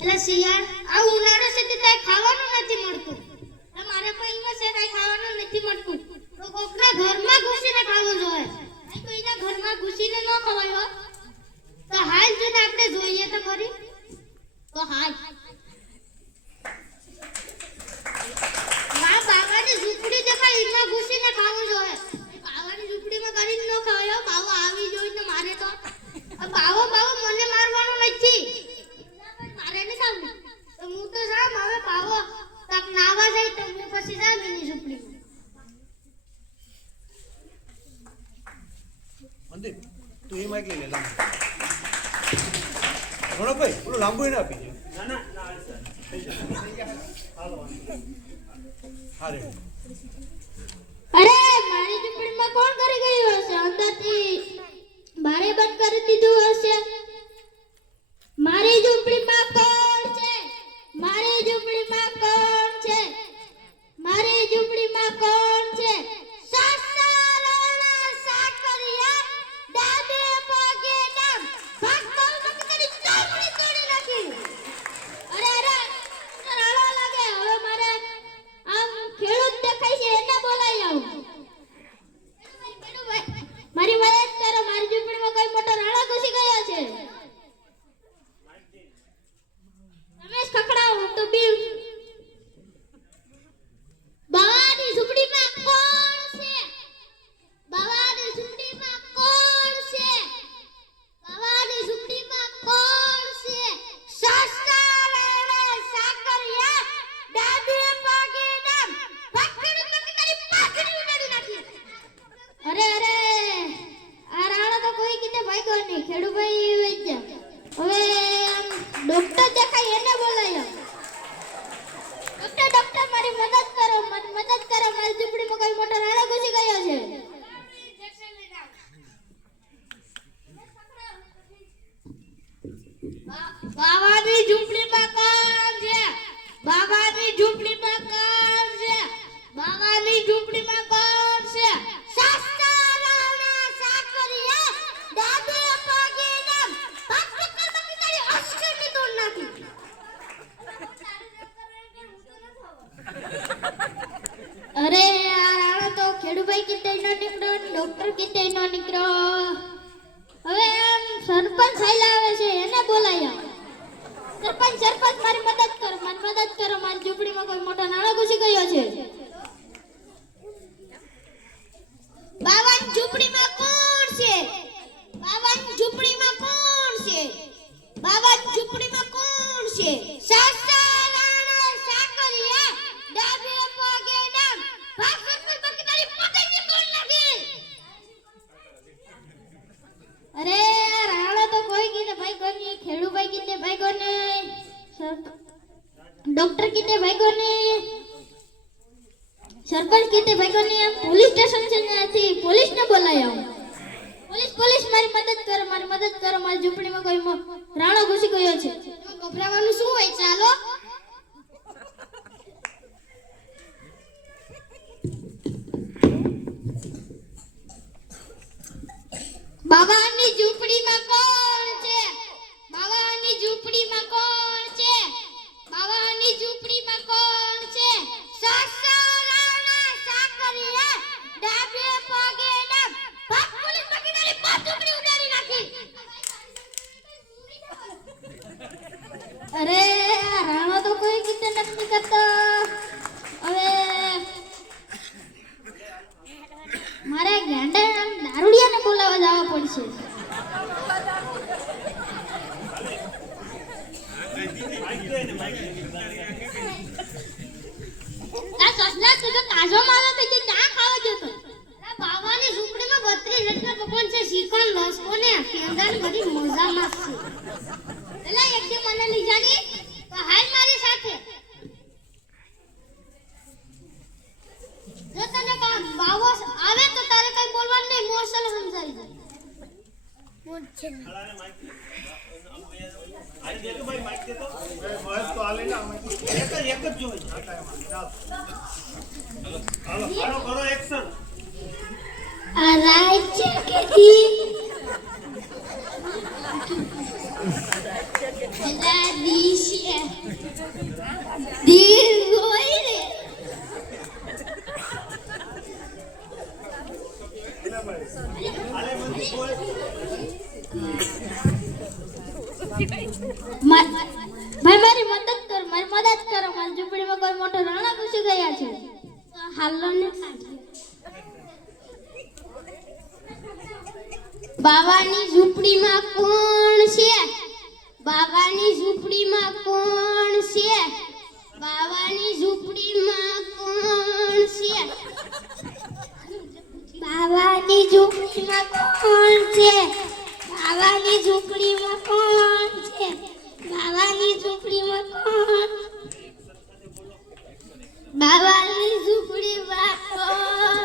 એટલે શિયાળ આ ઉનાળો છે તે કાઈ ખાવાનું નથી મળતું. તમારે પૈમાં છે કાઈ ખાવાનું નથી મળતું. તો કોકના ઘરમાં ઘૂસીને ખાવું જોઈએ. કોઈના ઘરમાં ઘૂસીને ન ખવાય હો. તો હાલ જોને આપણે જોઈએ તો ખરી. તો હાલ બાવાની ઝૂંપડી દેખાય એમાં ઘૂસીને ખાવું જોઈએ. બાવાની ઝૂંપડીમાં કરીને ન ખવાય. બાવો આવી જોઈને મારે તો બાવો મને મારવાનો નથી. મારે નહીં ખાવું. તો હું તો જામ હવે બાવો તક નાવા જાય તો હું પછી જામ એની ઝૂંપડીમાં. મંદિર તું એમાં કે લે લાંબુ ભાઈ પેલું લાંબુ એને આપી દે. ના અરે મારી ઝૂંપડીમાં કોણ કરી ગયું હશે? અંદરથી બારે બંધ કરી દીધું હશે. મારી ઝૂંપડીમાં કોણ છે? મારી ઝૂંપડીમાં કોણ છે? મારી ઝૂંપડીમાં કોણ છે? સાસરાના સાકરિયા ડાબે પગે નામ ભાગતો નકરી ચોમડી તોડી નાખી. અરે રાળો લાગે. હવે મારે આમ ખેડૂત દેખાય છે એને બોલાઈ આવું. મારી મદદ કરો. મારી ઝૂંપડીમાં કોઈ મોટો રાળો ઘૂસી ગયો છે. રમેશ ખખડાવો તો બી બાવાની ઝૂંપડીમાં કોણ છે? બાવાની ઝૂંપડીમાં કોણ છે? બાવાની ઝૂંપડીમાં કોણ છે? સાસરાના સાકરિયા ડાબે પગે નામ ભાગડી તારી પાઘડી ઉડાડી નાખી. અરે આ રાણો તો કોઈ કીતે ભાગ્યો નહીં. ખેડૂભાઈ વૈદ્ય હવે ડોક્ટર દેખાય એને બોલાયો. ડોક્ટર મારી મદદ કરો. મારી ઝૂંપડીમાં કોઈ મોટો રાણો ઘૂસી ગયો છે. બાવાની ઝૂંપડીમાં કોણ છે? બાવાની ઝૂંપડીમાં કોણ છે? બાવાની ઝૂંપડીમાં કોણ છે? સાસરાના સાકરિયા ડાબે પગે નામ ભાગડી તારી અષ્ટમી તોડ નાખી. અરે આ રાણો તો ખેડૂભાઈ કીતે ન નીકળો, ડોક્ટર કીતે ન નીકળો. હવે આમ સરપંચ હાઈલા આવે છે એને બોલાયા. સરપંચ મારી મદદ કરો. મારી ઝૂંપડીમાં કોઈ મોટો નાળો ઘૂસી ગયો છે. બાવાની ઝૂંપડીમાં કોણ છે? બાવાની ઝૂંપડીમાં કોણ છે? બાવાની ઝૂંપડીમાં કોણ છે? સાસરાના સાકરિયા ડાબે પગે નામ ભાગડી તારી પાઘડી તોડ નાખી. અરે રાણો તો કોઈ કીતે ભાઈ કોની. ખેડૂભાઈ કીતે ભાઈ કોને. ડોક્ટર કીતે ભાઈ કોને. સરપંચ કીતે ભાઈ કોને. પોલીસ સ્ટેશન છે ત્યાંથી પોલીસને બોલાયો. પોલીસ મારી મદદ કરો. મારી ઝૂંપડીમાં કોઈ રાણો ઘૂસી ગયો છે. ગભરાવાનું શું હોય? ચાલો બાવાની ઝૂંપડીમાં કોણ છે? બાવાની ઝૂંપડીમાં કોણ છે? બાવાની ઝૂંપડીમાં કોણ છે? સાસરાના સાકરિયા ડાબે પગે નામ ભાગડી તારી પાઘડી ઉડાડી નાખી. અરે આ રાણો તો કોઈ કીતે નથી કરતો. હવે મારે ગાંડા દારૂડિયાને બોલાવવા જવા પડશે. સસલા તું તો તાજો મારો તો જે ચા ખાવા જતો. બાવાની ઝૂંપડીમાં 32 જેટલા ભગવાન છે. શીખણ લસકો ને કેંદાન બધી મજામાં છે. એલા એક દી મને લઈ જાની તો હાલ મારી સાથે. જો તને બાવો આવે તો તારે કઈ બોલવાનું નહીં. મોરસલ સમજાઈ જાય. બોલ છે આઈ દે તો ભાઈ માઈક દે તો મહેશ તો આલે ના એક જ જોઈએ. હાલો કરો એક્શન. આ રાજ્ય કેથી છે દીર્ઘ હોય ને હાલે મંદી બોલ. ભાઈ મારી મદદ કરો મારી ઝૂંપડીમાં કોઈ મોટો રાણા ઘૂસી ગયા છે હાલો ને બાવાની ઝૂંપડીમાં કોણ છે બાવાની ઝૂંપડીમાં કોણ છે બાવાની ઝૂંપડીમાં કોણ છે બાવાની ઝૂંપડીમાં કોણ છે બાવાની ઝૂંપડીમાં કોણ છે બાવાની ઝૂંપડીમાં કોણ બાવાની ઝૂંપડીમાં કોણ